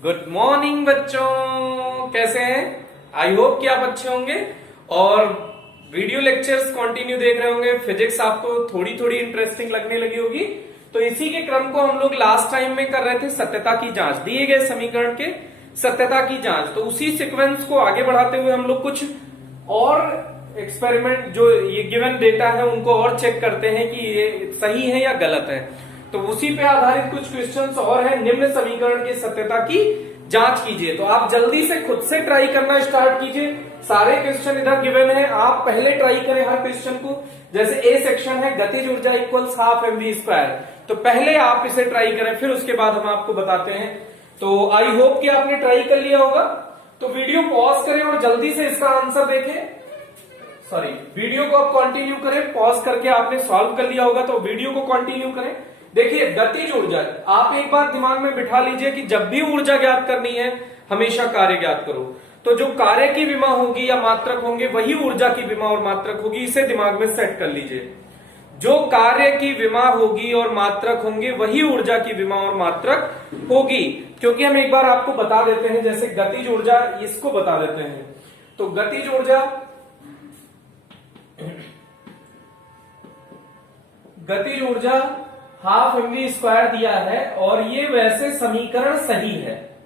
Good morning बच्चों, कैसे हैं? आई होप कि आप अच्छे होंगे और वीडियो लेक्चर्स कंटिन्यू देख रहे होंगे। फिजिक्स आपको थोड़ी थोड़ी इंटरेस्टिंग लगने लगी होगी। तो इसी के क्रम को हम लोग लास्ट टाइम में कर रहे थे, सत्यता की जांच, दिए गए समीकरण के सत्यता की जांच। तो उसी सीक्वेंस को आगे बढ़ाते हुए हम लोग कुछ और एक्सपेरिमेंट, जो ये गिवन डेटा है उनको और चेक करते हैं कि ये सही है या गलत है। तो उसी पे आधारित कुछ क्वेश्चंस और हैं। निम्न समीकरण की सत्यता की जांच कीजिए। तो आप जल्दी से खुद से ट्राई करना स्टार्ट कीजिए। सारे क्वेश्चन इधर गिवन है, आप पहले ट्राई करें हर क्वेश्चन को। जैसे ए सेक्शन है गतिज ऊर्जा इक्वल्स हाफ mv स्क्वायर, तो पहले आप इसे ट्राई करें, फिर उसके बाद हम आपको बताते हैं। तो आई होप कि आपने ट्राई कर लिया होगा। तो वीडियो पॉज करें और जल्दी से इसका आंसर देखें। सॉरी, वीडियो को आप कंटिन्यू करें, पॉज करके आपने सॉल्व कर लिया होगा तो वीडियो को कंटिन्यू करें। देखिए, गतिज ऊर्जा, आप एक बात दिमाग में बिठा लीजिए कि जब भी ऊर्जा ज्ञात करनी है हमेशा कार्य ज्ञात करो। तो जो कार्य की विमा होगी या मात्रक होंगे वही ऊर्जा की विमा और मात्रक होगी, इसे दिमाग में सेट कर लीजिए। जो कार्य की विमा होगी और मात्रक होंगे वही ऊर्जा की विमा और मात्रक होगी। क्योंकि हम एक बार आपको बता देते हैं, जैसे गतिज ऊर्जा, इसको बता देते हैं। तो गतिज ऊर्जा हाफ mv स्क्वायर दिया है और ये वैसे समीकरण सही है।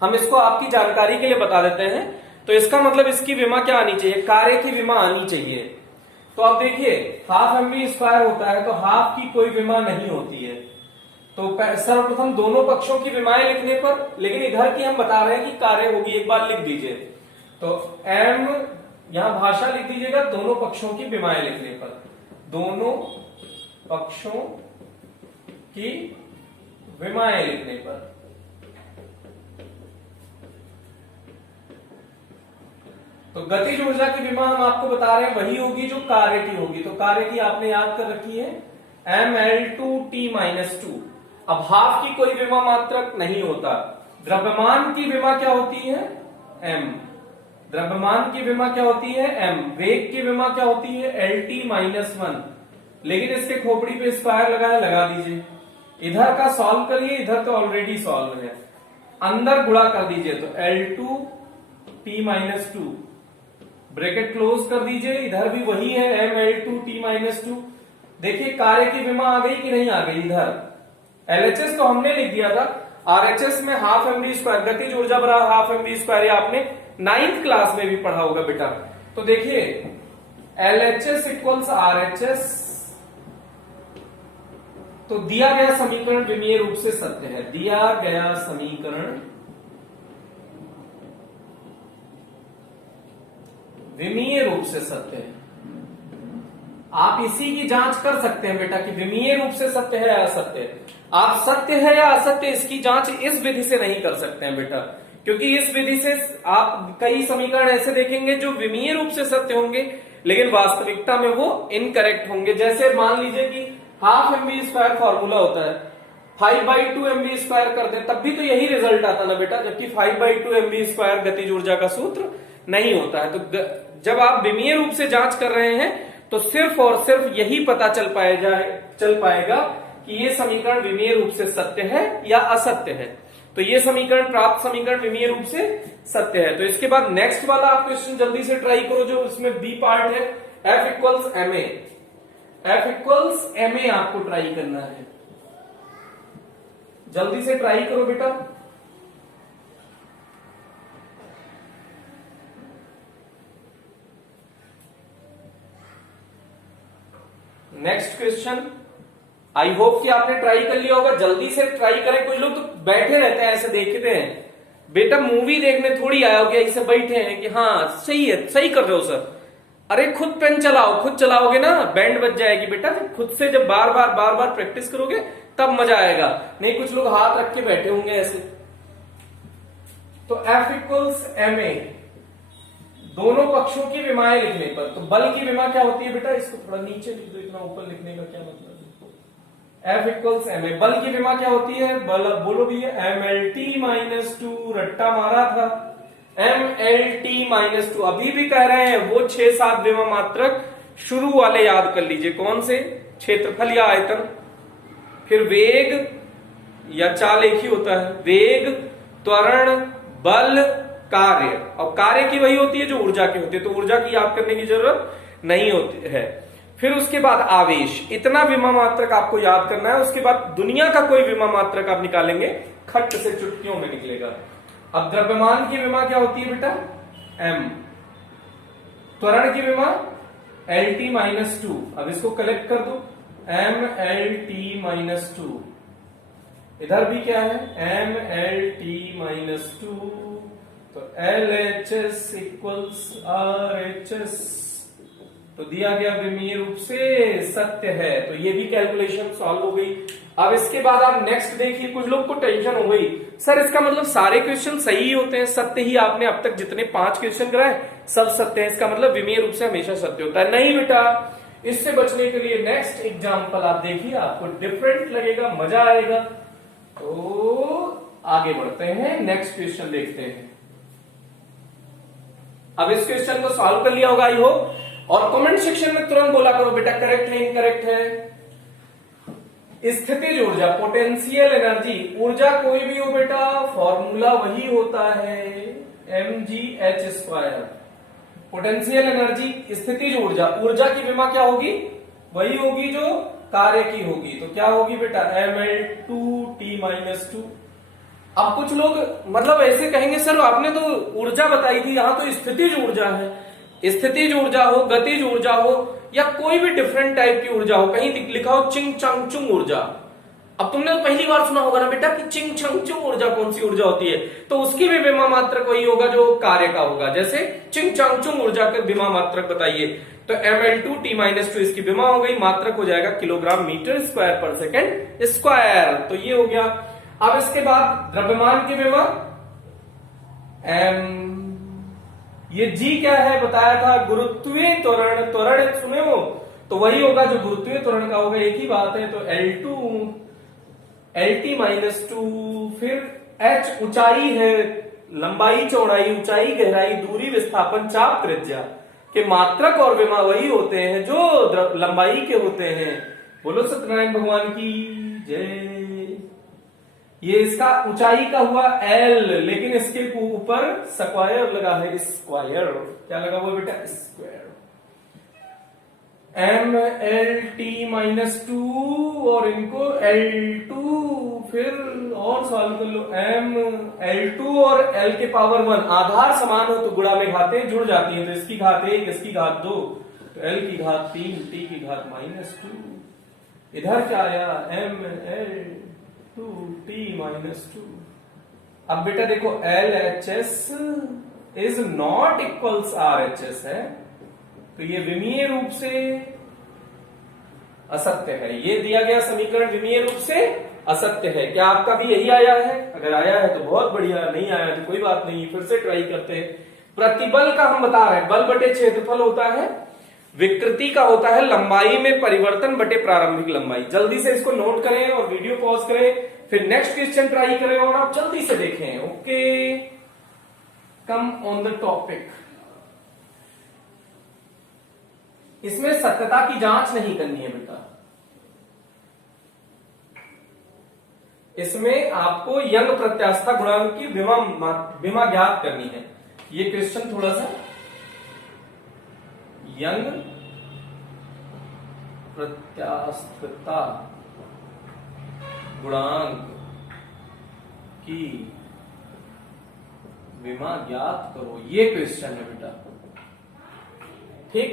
हम इसको आपकी जानकारी के लिए बता देते हैं। तो इसका मतलब इसकी विमा क्या आनी चाहिए? कार्य की विमा आनी चाहिए। तो आप देखिए, हाफ mv स्क्वायर होता है तो हाफ की कोई विमा नहीं होती है। तो सर्वप्रथम दोनों पक्षों की विमाएं लिखने पर, लेकिन इधर की हम बता रहे हैं कि कार्य होगी, एक बार लिख दीजिए। तो m, यहां भाषा लिख दीजिएगा दोनों पक्षों की विमाएं लिखने पर, दोनों पक्षों की विमाएं लिखने पर। तो गतिज ऊर्जा की विमा हम आपको बता रहे हैं वही होगी जो कार्य की होगी। तो कार्य की आपने याद कर रखी है ml2t-2। अब हाफ की कोई विमा मात्रक नहीं होता। द्रव्यमान की विमा क्या होती है? m। द्रव्यमान की विमा क्या होती है? m। वेग की विमा क्या होती है? lt-1। लेकिन इसके खोपड़ी पे स्क्वायर लगा है, लगा दीजिए। इधर का सॉल्व करिए, इधर तो ऑलरेडी सॉल्व है। अंदर गुणा कर दीजिए तो L2t-2, ब्रैकेट क्लोज कर दीजिए। इधर भी वही है ml2t-2। देखिए कार्य की विमा आ गई कि नहीं आ गई? इधर LHS तो हमने लिख दिया था, RHS में हाफ mv स्क्वायर, गतिज ऊर्जा बराबर हाफ mv स्क्वायर, आपने 9th क्लास में भी पढ़ा होगा बेटा। तो देखिए LHS इक्वल्स RHS, तो दिया गया समीकरण विमीय रूप से सत्य है। दिया गया समीकरण विमीय रूप से सत्य है। आप इसी की जांच कर सकते हैं बेटा कि विमीय रूप से सत्य है या असत्य है। आप सत्य है या असत्य इसकी जांच इस विधि से नहीं कर सकते हैं बेटा, क्योंकि इस विधि से आप कई समीकरण ऐसे देखेंगे जो विमीय रूप से सत्य होंगे लेकिन वास्तविकता में वो इनकरेक्ट होंगे। जैसे मान लीजिए कि हाफ mv स्क्वायर फॉर्मूला होता है, 5/2 mv स्क्वायर कर दे तब भी तो यही रिजल्ट आता ना बेटा, जबकि 5/2 mv स्क्वायर गतिज ऊर्जा का सूत्र नहीं होता है। तो जब आप विमीय रूप से जांच कर रहे हैं तो सिर्फ और सिर्फ यही पता चल पाएगा कि ये समीकरण विमीय रूप से सत्य है या असत्य है। तो ये समीकरण, प्राप्त समीकरण विमीय रूप से सत्य है। तो इसके बाद नेक्स्ट वाला आप क्वेश्चन जल्दी से ट्राई करो, जो इसमें बी पार्ट है, F equals ma। F equals ma आपको ट्राई करना है। जल्दी से ट्राई करो बेटा। नेक्स्ट क्वेश्चन, आई होप कि आपने ट्राई कर लिया होगा। जल्दी से ट्राई करें। कुछ लोग तो बैठे रहते हैं, ऐसे देखते हैं बेटा, मूवी देखने थोड़ी आया हो, ऐसे बैठे हैं कि हाँ सही है, सही कर रहे हो सर। अरे खुद पेन चलाओ, खुद चलाओगे ना बैंड बज जाएगी बेटा। खुद से जब बार बार प्रैक्टिस करोगे तब मजा आएगा। नहीं कुछ लोग हाथ रख के बैठे होंगे ऐसे। तो F इक्वल्स ma, दोनों पक्षों की विमाएं लिखने पर। तो बल की विमा क्या होती है बेटा? इसको थोड़ा नीचे लिख दो, इतना ऊपर लिखने का क्या मतलब है? F इक्वल्स ma, बल की विमा क्या होती है? बल बोलो भैया, mlt-2, रट्टा मारा था, mlt-2। अभी भी कह रहे हैं वो 6-7 विमा मात्रक शुरू वाले याद कर लीजिए। कौन से? क्षेत्रफल या आयतन, फिर वेग या चाल एक ही होता है, वेग, त्वरण, बल, कार्य। और कार्य की वही होती है जो ऊर्जा की होती है, तो ऊर्जा की याद करने की जरूरत नहीं होती है। फिर उसके बाद आवेश, इतना विमा मात्रक आपको याद करना है। उसके बाद दुनिया का कोई विमा मात्रक आप निकालेंगे, खट से चुटकियों में निकलेगा। अब द्रव्यमान की विमा क्या होती है बेटा, m। त्वरण की विमा LT-2। अब इसको कलेक्ट कर दो, MLT-2। इधर भी क्या है, MLT-2। तो LHS इक्वल्स RHS, तो दिया गया विमीय रूप से सत्य है। तो ये भी कैलकुलेशन सॉल्व हो गई। अब इसके बाद आप नेक्स्ट देखिए, कुछ लोग को टेंशन हो गई, सर इसका मतलब सारे क्वेश्चन सही ही होते हैं, सत्य ही। आपने अब तक जितने 5 क्वेश्चन कराए सब सत्य है, इसका मतलब विमीय रूप से हमेशा सत्य होता है। नहीं बेटा, इससे बचने के लिए नेक्स्ट एग्जाम्पल आप देखिए, आपको डिफरेंट लगेगा, मजा आएगा। तो आगे बढ़ते हैं, नेक्स्ट क्वेश्चन देखते हैं। अब इस क्वेश्चन को सॉल्व कर लिया होगा आई होप, और कमेंट सेक्शन में तुरंत बोला करो बेटा करेक्ट है इनकरेक्ट है। स्थितिज ऊर्जा, पोटेंशियल एनर्जी, ऊर्जा कोई भी हो बेटा, फॉर्मूला वही होता है mgh²। पोटेंशियल एनर्जी, स्थितिज ऊर्जा, ऊर्जा की विमा क्या होगी, वही होगी जो कार्य की होगी। तो क्या होगी बेटा, ml2t-2। अब कुछ लोग मतलब ऐसे कहेंगे, सर आपने तो ऊर्जा बताई थी, यहां तो स्थितिज ऊर्जा है। स्थितिज ऊर्जा हो, गतिज ऊर्जा हो, या कोई भी डिफरेंट टाइप की ऊर्जा हो, कहीं लिखा हो चिंग चांग चुंग ऊर्जा। अब तुमने तो पहली बार सुना होगा ना बेटा कि चिंग चांग चुंग ऊर्जा कौन सी ऊर्जा होती है, तो उसकी भी विमा मात्रक वही होगा जो कार्य का होगा। जैसे चिंग चांग चुंग ऊर्जा का विमा मात्रक बताइए, तो ml2t-2 इसकी विमा हो गई, मात्रक हो जाएगा किलोग्राम मीटर स्क्वायर पर सेकेंड स्क्वायर। तो ये हो गया। अब इसके बाद द्रव्यमान की विमा m, ये g क्या है बताया था, गुरुत्वीय त्वरण। त्वरण सुने हो तो वही होगा जो गुरुत्वीय त्वरण का होगा, एक ही बात है। तो LT-2। फिर h ऊंचाई है, लंबाई चौड़ाई, ऊंचाई गहराई, दूरी विस्थापन, चाप त्रिज्या के मात्रक और विमा वही होते हैं जो लंबाई के होते हैं। बोलो सत्यनारायण भगवान की जय। ये इसका ऊंचाई का हुआ L, लेकिन इसके ऊपर स्क्वायर लगा है, स्क्वायर। क्या लगा हुआ बेटा, स्क्वायर। MLT-2 और इनको L2। फिर और सॉल्व कर लो, ML2 और L के पावर 1। आधार समान हो तो गुणा में घातें जुड़ जाती हैं, तो इसकी घात 1, इसकी घात 2, तो L की घात 3, T की घात -2। इधर क्या आया, ML2t-2। अब बेटा देखो LHS is not equals RHS है, तो ये विमीय रूप से असत्य है। ये दिया गया समीकरण विमीय रूप से असत्य है। क्या आपका भी यही आया है? अगर आया है तो बहुत बढ़िया, नहीं आया तो कोई बात नहीं, फिर से ट्राई करते हैं। प्रतिबल का हम बता रहे हैं, बल बटे क्षेत्रफल होता है, विकृति का होता है लंबाई में परिवर्तन बटे प्रारंभिक लंबाई। जल्दी से इसको नोट करें और वीडियो पॉज करें, फिर नेक्स्ट क्वेश्चन ट्राई करें और आप जल्दी से देखें। Okay, come on the topic. इसमें सत्यता की जांच नहीं करनी है बेटा, इसमें आपको यंग प्रत्यास्थता गुणांक की विमा ज्ञात करनी है। ये क्वेश्चन थोड़ा सा यंग प्रत्यास्थता गुणांक की विमा ज्ञात करो, ये क्वेश्चन है बेटा। ठीक,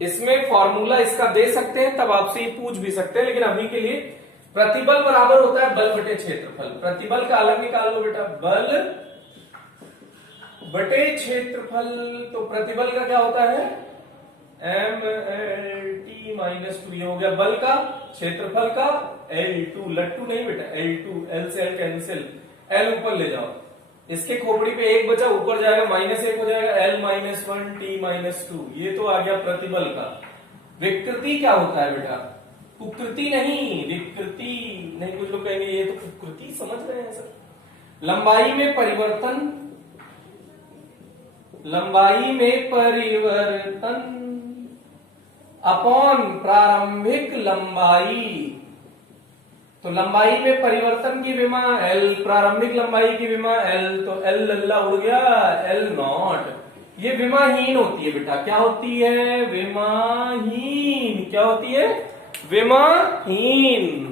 इसमें फॉर्मूला इसका दे सकते हैं, तब आपसे ये पूछ भी सकते हैं, लेकिन अभी के लिए प्रतिबल बराबर होता है बल बटे क्षेत्रफल। प्रतिबल का अलग निकाल लो बेटा, बल बटे क्षेत्रफल। तो प्रतिबल का क्या होता है, MLT-2। ये हो गया बल का, क्षेत्रफल का L2, लट्टू नहीं बेटा, L2, L से L कैंसिल, L ऊपर ले जाओ, इसके खोपड़ी पे 1 बचा, ऊपर जाएगा -1 हो जाएगा, L-1T-2। ये तो आ गया प्रतिबल का। विकृति क्या होता है बेटा, कुकृति नहीं, विकृति नहीं। कुछ लोग कहेंगे ये तो कुकृति समझ रहे हैं सर। लंबाई में परिवर्तन, लंबाई में परिवर्तन अपॉन प्रारंभिक लंबाई तो लंबाई में परिवर्तन की विमा एल, प्रारंभिक लंबाई की विमा एल, तो एल लल्ला उड़ गया, एल नॉट। ये विमाहीन होती है बेटा, क्या होती है? विमाहीन। क्या होती है? विमाहीन।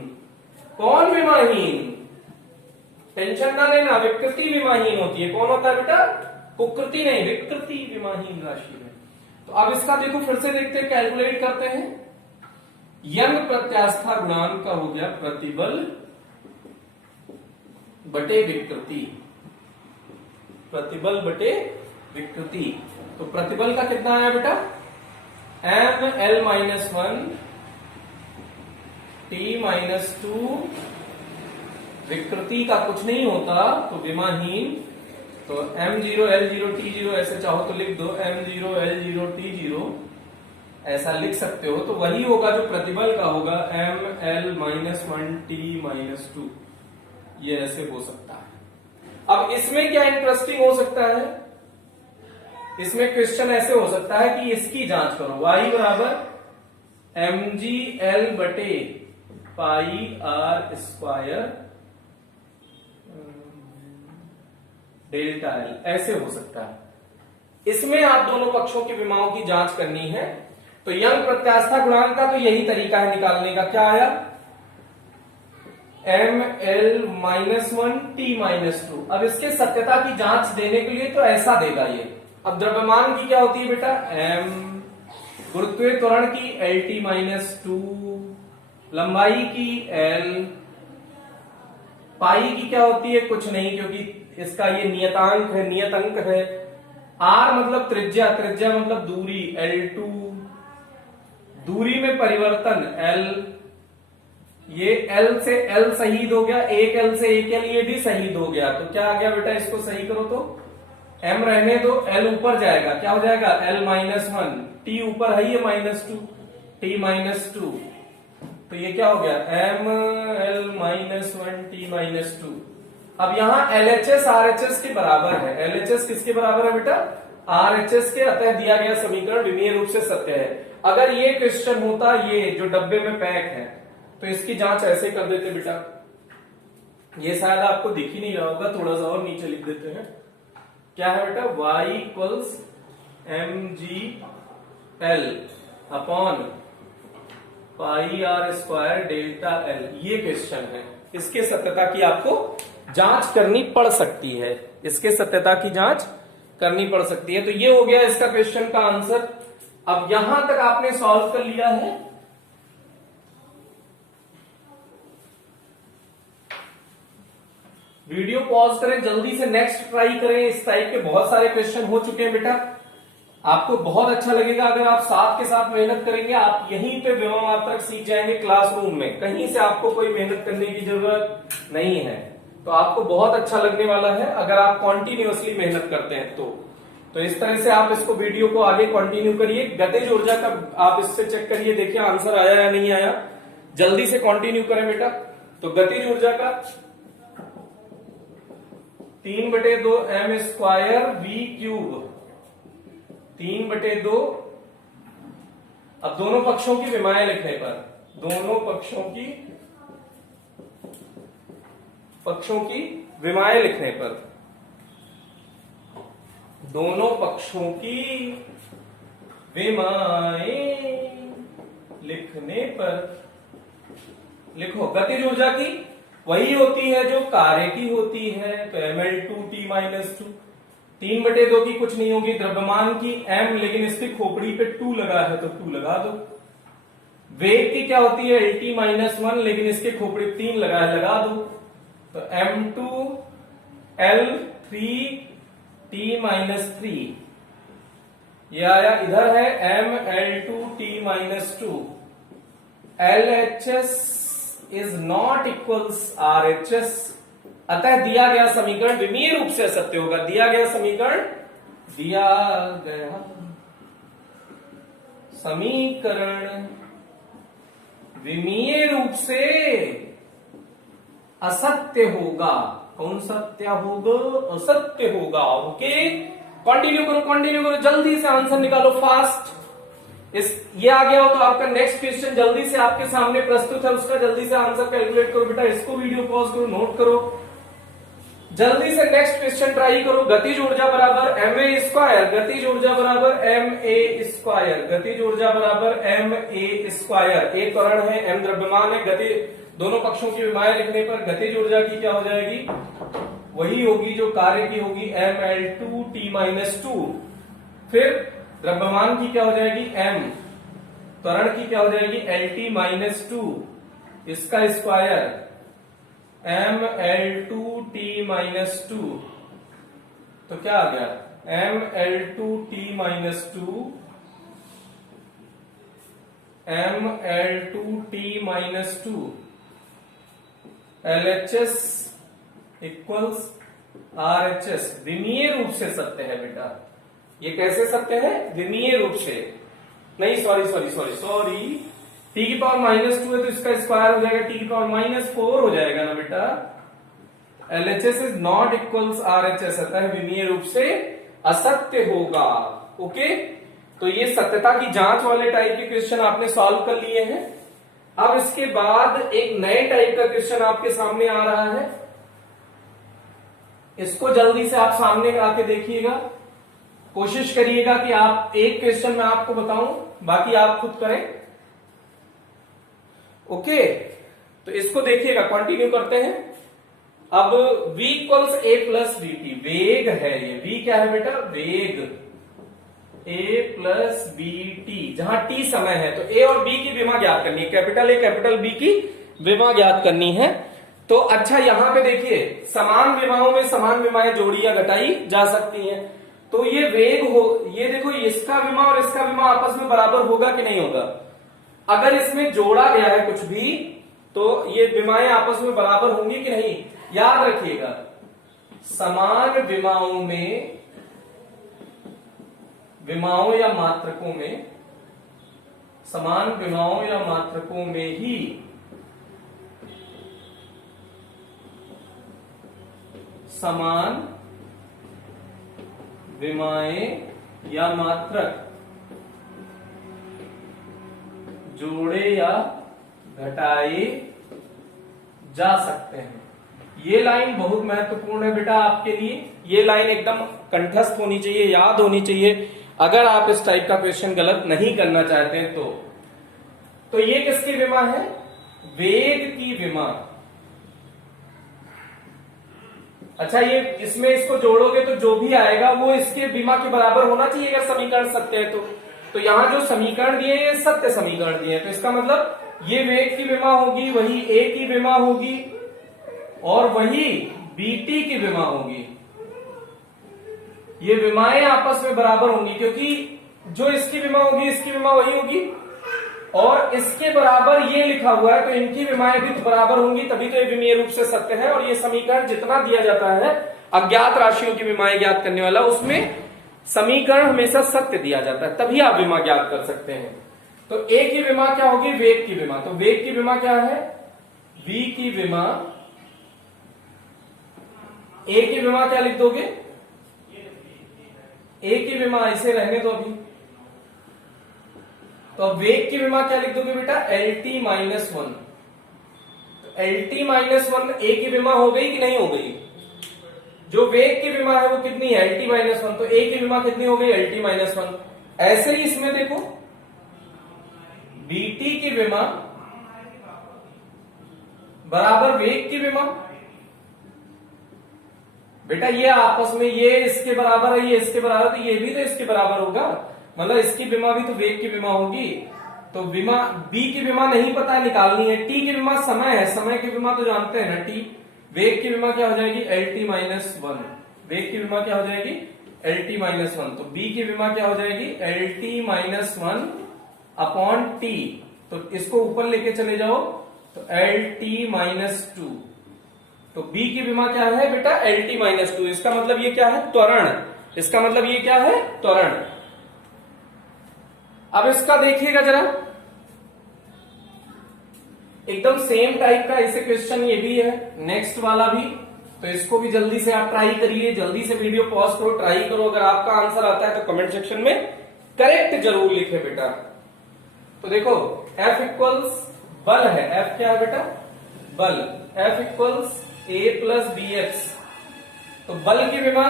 कौन विमाहीन? टेंशन ना लेना, विकृति विमाहीन होती है। कौन होता है बेटा? कुकृति नहीं, विकृति विमाहीन राशि में। तो अब इसका देखो, फिर से देखते हैं, कैलकुलेट करते हैं। यंग प्रत्यास्था गुणांक का हो गया प्रतिबल बटे विकृति, प्रतिबल बटे विकृति। तो प्रतिबल का कितना आया बेटा? M L minus one T minus two, विकृति का कुछ नहीं होता तो विमाहीन, तो M zero L zero T zero, ऐसे चाहो तो लिख दो M zero L zero T zero, ऐसा लिख सकते हो। तो वही होगा जो प्रतिबल का होगा, M L minus one T minus two, ये ऐसे हो सकता है। अब इसमें क्या इंटरेस्टिंग हो सकता है? इसमें क्वेश्चन ऐसे हो सकता है कि इसकी जांच करो, y बराबर एम जी एल बटे पाई आर स्क्वायर डेल्टा एल, ऐसे हो सकता है। इसमें आप दोनों पक्षों की विमाओं की जांच करनी है। तो यंग प्रत्यास्था गुणांक का तो यही तरीका है निकालने का। क्या आया? M L minus one T minus two. अब इसके सत्यता की जांच देने के लिए तो ऐसा देगा ये। अब द्रव्यमान की क्या होती है बेटा? एम, गुरुत्वीय त्वरण की एल टी माइनस टू, लंबाई की एल, पाई की क्या होती है? कुछ नहीं, क्योंकि इसका ये नियतांक है, नियत अंक है। आर मतलब त्रिज्या, त्रिज्या मतलब दूरी, एल टू, दूरी में परिवर्तन एल, ये एल से एल शहीद हो गया, एक एल से एक एल ये भी शहीद हो गया। तो क्या आ गया बेटा? इसको सही करो तो एम रहने दो, एल ऊपर जाएगा, क्या हो जाएगा? एल माइनस वन, टी ऊपर है ये minus two, T minus two, तो ये क्या हो गया? M L minus one T minus two. अब यहां एलएचएस आरएचएस के बराबर है। एलएचएस किसके बराबर है बेटा? आरएचएस के, अतः दिया गया समीकरण विमीय रूप से सत्य है। अगर ये क्वेश्चन होता, ये जो डब्बे में पैक है, तो इसकी जांच ऐसे कर देते बेटा। ये शायद आपको दिख ही नहीं रहा होगा, थोड़ा सा और नीचे लिख देते हैं। क्या है बेटा? y equals M G L upon pi R square delta L, ये क्वेश्चन है। इसके सत्यता की आपको जांच करनी पड़ सकती है, इसके सत्यता की जांच करनी पड़ सकती है। तो ये हो गया इसका क्वेश्चन का आंसर। अब यहां तक आपने सॉल्व कर लिया है। वीडियो पॉज करें, जल्दी से नेक्स्ट ट्राई करें। इस टाइप के बहुत सारे क्वेश्चन हो चुके हैं बेटा, आपको बहुत अच्छा लगेगा अगर आप साथ के साथ मेहनत करेंगे। आप यहीं पे व्योममात्रक सीख जाएंगे क्लासरूम में, कहीं से आपको कोई मेहनत करने की जरूरत नहीं है। तो आपको बहुत अच्छा लगने वाला है अगर आप कॉन्टिन्यूअसली मेहनत करते हैं तो इस तरह से आप इसको वीडियो को आगे कंटिन्यू करिए। गतिज ऊर्जा का आप इससे चेक करिए, देखिए आंसर आया या नहीं आया। जल्दी से कंटिन्यू करें बेटा। तो गतिज ऊर्जा का 3/2 एम स्क्वायर वी क्यूब, 3/2। अब दोनों पक्षों की विमाएं लिखने पर, दोनों पक्षों की विमाएं लिखने पर, दोनों पक्षों की विमाएं लिखने पर लिखो। गतिज ऊर्जा की वही होती है जो कार्य की होती है, तो ml2t माइनस 2। 3/2 की कुछ नहीं होगी। द्रव्यमान की m, लेकिन इसकी खोपड़ी पे 2 लगा है तो 2 लगा दो। वेग की क्या होती है? lt माइनस 1, लेकिन इसके खोपड़ी 3 लगा है, लगा दो। तो m2 l3t माइनस 3, ये आया। इधर है ml2t minus 2। LHS is not equals RHS, अतः दिया गया समीकरण विमीय रूप से असत्य होगा। दिया गया समीकरण विमीय रूप से असत्य होगा। कौन सत्य होगा? असत्य होगा। ओके, कंटिन्यू करो, जल्दी से आंसर निकालो फास्ट। ये आ गया हो तो आपका नेक्स्ट क्वेश्चन जल्दी से आपके सामने प्रस्तुत है, उसका जल्दी से आंसर कैलकुलेट करो बेटा। इसको वीडियो पॉज करो, नोट करो, जल्दी से नेक्स्ट क्वेश्चन ट्राई करो। गतिज ऊर्जा बराबर ma स्क्वायर, गतिज ऊर्जा बराबर ma स्क्वायर, गतिज ऊर्जा बराबर ma स्क्वायर। एक त्वरण है, m द्रव्यमान है, गति दोनों पक्षों की विमाएं लिखने पर गतिज ऊर्जा की क्या हो जाएगी, वही होगी जो कार्य की होगी, mL2t-2। फिर द्रव्यमान की क्या हो जाएगी m, त्वरण की क्या हो जाएगी LT-2, इसका स्क्वायर mL2t-2। तो क्या आ गया mL2t-2, mL2t-2 LHS equals RHS। विमीय रूप से सत्य है बेटा। ये कैसे सत्य है, विमीय रूप से नहीं, सॉरी t की पावर -2 है तो इसका स्क्वायर हो जाएगा t की पावर -4 हो जाएगा ना बेटा। LHS is not equals RHS, अतः विमीय रूप से असत्य होगा। ओके, तो ये सत्यता की जांच वाले टाइप के क्वेश्चन आपने सॉल्व कर लिए हैं। अब इसके बाद एक नए टाइप का क्वेश्चन आपके सामने आ रहा है, इसको जल्दी से आप सामने आके देखिएगा, कोशिश करिएगा कि आप एक क्वेश्चन मैं आपको बताऊं, बाकी आप खुद करें। ओके, तो इसको देखिएगा, कंटिन्यू करते हैं। अब v equals a plus bt, वेग है ये, v क्या है बेटा, वेग a प्लस bt, जहां t समय है तो a और b की विमा ज्ञात करनी है, कैपिटल A कैपिटल B की विमा ज्ञात करनी है। तो अच्छा यहां पे देखिए, समान विमाओं में समान विमाएं जोड़ी या घटाई जा सकती हैं। तो ये वेग हो, ये देखो इसका विमा और इसका विमा आपस में बराबर होगा कि नहीं होगा। अगर इसमें जोड़ा गया है कुछ भी तो ये विमाएं आपस में बराबर होंगी कि नहीं। याद रखिएगा, समान विमाओं में, विमाओं या मात्रकों में, समान विमाओं या मात्रकों में ही समान विमाएं या मात्रक जोड़े या घटाए जा सकते हैं। ये लाइन बहुत महत्वपूर्ण है बेटा आपके लिए, ये लाइन एकदम कंठस्थ होनी चाहिए, याद होनी चाहिए, अगर आप इस टाइप का क्वेश्चन गलत नहीं करना चाहते हैं तो ये किसकी विमा है, वेग की विमा। अच्छा, ये इसमें इसको जोड़ोगे तो जो भी आएगा वो इसके विमा के बराबर होना चाहिए अगर समीकरण सत्य है तो यहां जो समीकरण दिए ये सत्य समीकरण दिए, तो इसका मतलब ये वेग की विमा होगी, वही a की विमा होगी और वही bt की विमा होगी। ये विमाएं आपस में बराबर होंगी क्योंकि जो इसकी विमा होगी इसकी विमा वही होगी और इसके बराबर ये लिखा हुआ है तो इनकी विमाएं भी तो बराबर होंगी, तभी तो ये विमीय रूप से सत्य है। और ये समीकरण जितना दिया जाता है अज्ञात राशियों की विमाएं ज्ञात करने वाला, उसमें समीकरण हमेशा सत्य दिया जाता है, तभी आप विमा ज्ञात कर सकते हैं। तो a की विमा क्या होगी, वेग की विमा। तो वेग की विमा क्या है, v की विमा, a की विमा क्या लिख दोगे, a की विमा इसे रहने दो अभी, तो अब वेग की विमा क्या लिख दोगे बेटा, LT-1। तो LT-1 a की विमा हो गई कि नहीं हो गई। जो वेग की विमा है वो कितनी है, LT-1, तो a की विमा कितनी हो गई, LT-1। ऐसे ही इसमें देखो BT की विमा बराबर वेग की विमा। बेटा ये आपस में, ये इसके बराबर है, ये इसके बराबर, तो ये भी तो इसके बराबर होगा, मतलब इसकी विमा भी तो वेग की विमा होगी। तो विमा B की विमा नहीं पता है, निकालनी है। T की विमा समय है, समय की विमा तो जानते हैं ना T। वेग की विमा क्या हो जाएगी, LT-1। वेग की विमा क्या हो जाएगी, LT-1। तो B की विमा क्या हो जाएगी, LT-1 अपॉन T। तो इसको ऊपर लेके चले जाओ तो LT-2। तो B की विमा क्या है बेटा, LT-2। इसका मतलब ये क्या है, त्वरण। इसका मतलब ये क्या है, त्वरण। अब इसका देखिएगा जरा, एकदम सेम टाइप का ऐसे क्वेश्चन ये भी है, नेक्स्ट वाला भी। तो इसको भी जल्दी से आप ट्राई करिए, जल्दी से वीडियो पॉज करो, ट्राई करो। अगर आपका आंसर आता है तो कमेंट सेक्शन में करेक्ट जरूर लिखे बेटा। तो देखो F इक्वल्स बल है, F क्या है बेटा, बल, F equals A plus B X. तो बल की विमा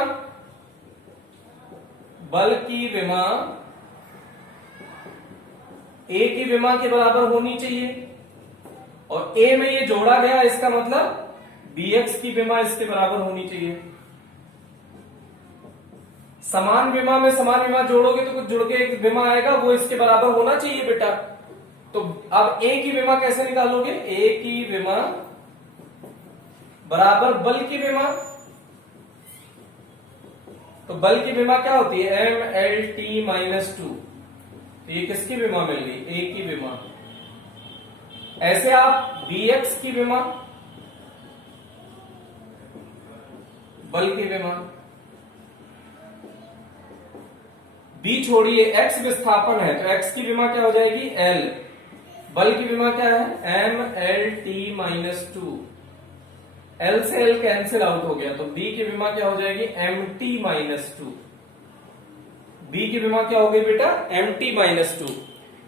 A की विमा के बराबर होनी चाहिए, और A में ये जोड़ा गया, इसका मतलब bx की विमा इसके बराबर होनी चाहिए। समान विमा में समान विमा जोड़ोगे तो कुछ जुड़ के एक विमा आएगा, वो इसके बराबर होना चाहिए बेटा। तो अब A की विमा कैसे निकालोगे, A की विमा बराबर बल की विमा। तो बल की विमा क्या होती है, mlt माइनस 2। तो ये किसकी विमा मिल गई, A की विमा। ऐसे आप bx की विमा, बल की विमा, b छोड़िए, x विस्थापन है तो x की विमा क्या हो जाएगी, l। बल की विमा क्या है, mlt माइनस 2। l से l कैंसिल आउट हो गया, तो b की विमा क्या हो जाएगी, mt माइनस 2। b की विमा क्या हो गई बेटा, mt माइनस 2।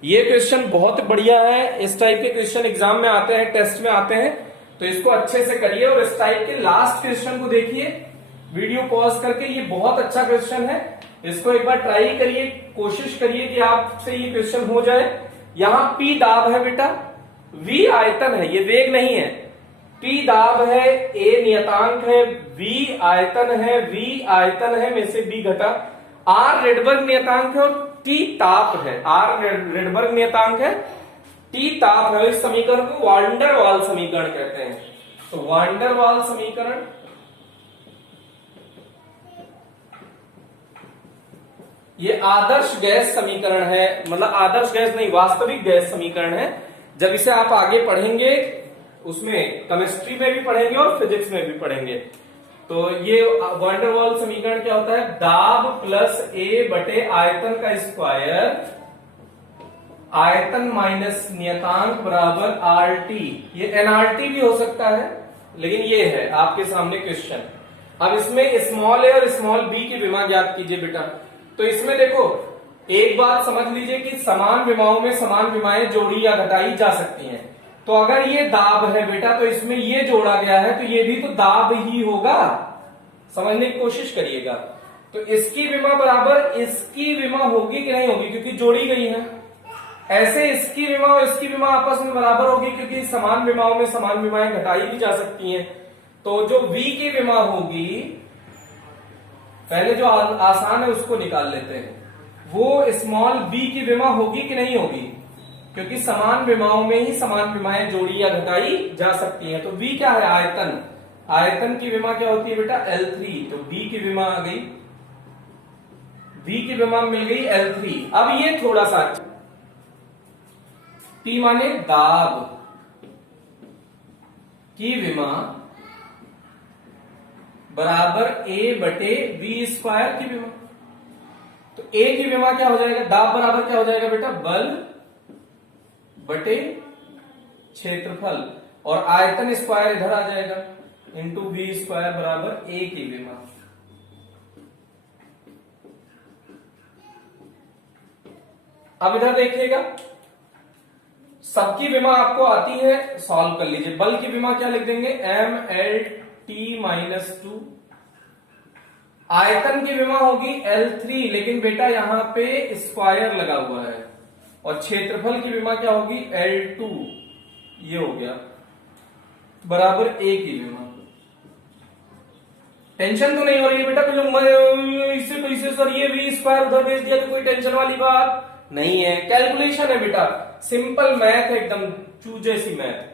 ये क्वेश्चन बहुत बढ़िया है, इस टाइप के क्वेश्चन एग्जाम में आते हैं, टेस्ट में आते हैं, तो इसको अच्छे से करिए। और इस टाइप के लास्ट क्वेश्चन को देखिए वीडियो पॉज करके, ये बहुत अच्छा क्वेश्चन है, इसको एक बार ट्राई करिए, कोशिश करिए कि आपसे ये क्वेश्चन हो जाए। यहां P दाब है बेटा, V आयतन है, ये वेग नहीं है। P दाब है, A नियतांक है, V आयतन है, V आयतन है में से B घटा, R रेडबर्ग नियतांक है, और T ताप है। R रेडबर्ग नियतांक है, T ताप है। इस समीकरण को वान डर वाल समीकरण कहते हैं। तो वान डर वाल समीकरण ये आदर्श गैस समीकरण है, मतलब आदर्श गैस नहीं, वास्तविक गैस समीकरण है। जब इसे आप आगे पढ़ेंगे, उसमें केमिस्ट्री में भी पढ़ेंगे और फिजिक्स में भी पढ़ेंगे। तो ये वान डर वाल समीकरण क्या होता है, दाब प्लस A बटे आयतन का स्क्वायर, आयतन माइनस नियतांक बराबर RT। ये nRT भी हो सकता है, लेकिन ये है आपके सामने क्वेश्चन। अब इसमें स्मॉल a और स्मॉल b की विमा ज्ञात कीजिए बेटा। तो इसमें देखो एक बात समझ लीजिए कि समान विमाओं में समान विमाएं जोड़ी या घटाई जा सकती हैं। तो अगर ये दाब है बेटा, तो इसमें ये जोड़ा गया है, तो ये भी तो दाब ही होगा, समझने की कोशिश करिएगा। तो इसकी विमा बराबर इसकी विमा होगी कि नहीं होगी, क्योंकि जोड़ी गई है। ऐसे इसकी विमा और इसकी विमा आपस में बराबर होगी, क्योंकि समान विमाओं में समान विमाएं घटाई भी जा सकती हैं। तो जो V की विमा होगी, पहले जो आसान है उसको निकाल लेते हैं, वो स्मॉल b की विमा होगी कि नहीं होगी, क्योंकि समान विमाओं में ही समान विमाएं जोड़ी या घटाई जा सकती हैं। तो v क्या है, आयतन, आयतन की विमा क्या होती है बेटा, L3। तो b की विमा आ गई, v की विमा मिल गई L3। अब ये थोड़ा सा P माने दाब की विमा बराबर A बटे V स्क्वायर की विमा। तो A की विमा क्या हो जाएगा, दाब बराबर क्या हो जाएगा बेटा, बल बटे क्षेत्रफल, और आयतन स्क्वायर इधर आ जाएगा, इंटू V स्क्वायर बराबर A की विमा। अब इधर देखिएगा, सबकी विमा आपको आती है, सॉल्व कर लीजिए। बल की विमा क्या लिख देंगे, mlt माइनस 2। आयतन की विमा होगी L3, लेकिन बेटा यहां पे स्क्वायर लगा हुआ है, और क्षेत्रफल की विमा क्या होगी, L2। ये हो गया बराबर A की विमा। टेंशन तो नहीं हो रही है बेटा, इससे कैसे सर ये V स्क्वायर उधर भेज दिया, तो कोई टेंशन वाली बात नहीं है, कैलकुलेशन है बेटा, सिंपल मैथ है, एकदम चूजे सी मैथ।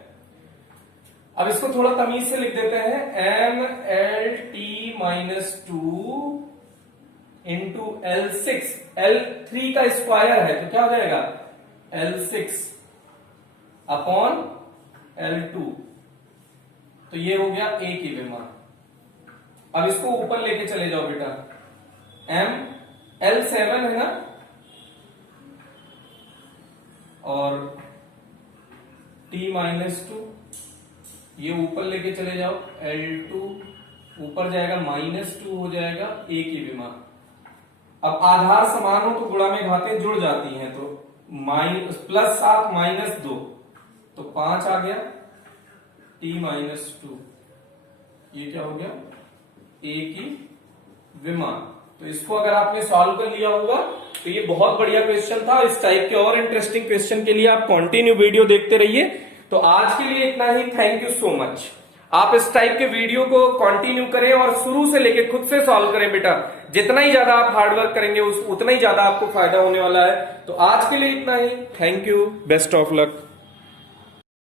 अब इसको थोड़ा तमीज से लिख देते हैं, mlt minus 2 into L6, L3 का स्क्वायर है तो क्या हो जाएगा, L6 अपॉन L2। तो ये हो गया A की विमा। अब इसको ऊपर लेके चले जाओ बेटा, L7 है ना, और T माइनस 2, ये ऊपर लेके चले जाओ, L2 ऊपर जाएगा, माइनस 2 हो जाएगा A की विमा। अब आधार समान हो तो गुणा में घातें जुड़ जाती हैं, तो प्लस 7 माइनस 2, तो 5 आ गया, t माइनस 2, ये क्या हो गया, a की विमान। तो इसको अगर आपने सॉल्व कर लिया होगा तो ये बहुत बढ़िया क्वेश्चन था। इस टाइप के और इंटरेस्टिंग क्वेश्चन के लिए आप कंटिन्यू वीडियो देखते रहिए। तो आज के लिए इतना ही, थैंक यू सो मच। आप इस टाइप के वीडियो को कंटिन्यू करें और शुरू से लेके खुद से सॉल्व करें बेटा। जितना ही ज्यादा आप हार्डवर्क करेंगे उतना ही ज्यादा आपको फायदा होने वाला है। तो आज के लिए इतना ही, thank you, best of luck.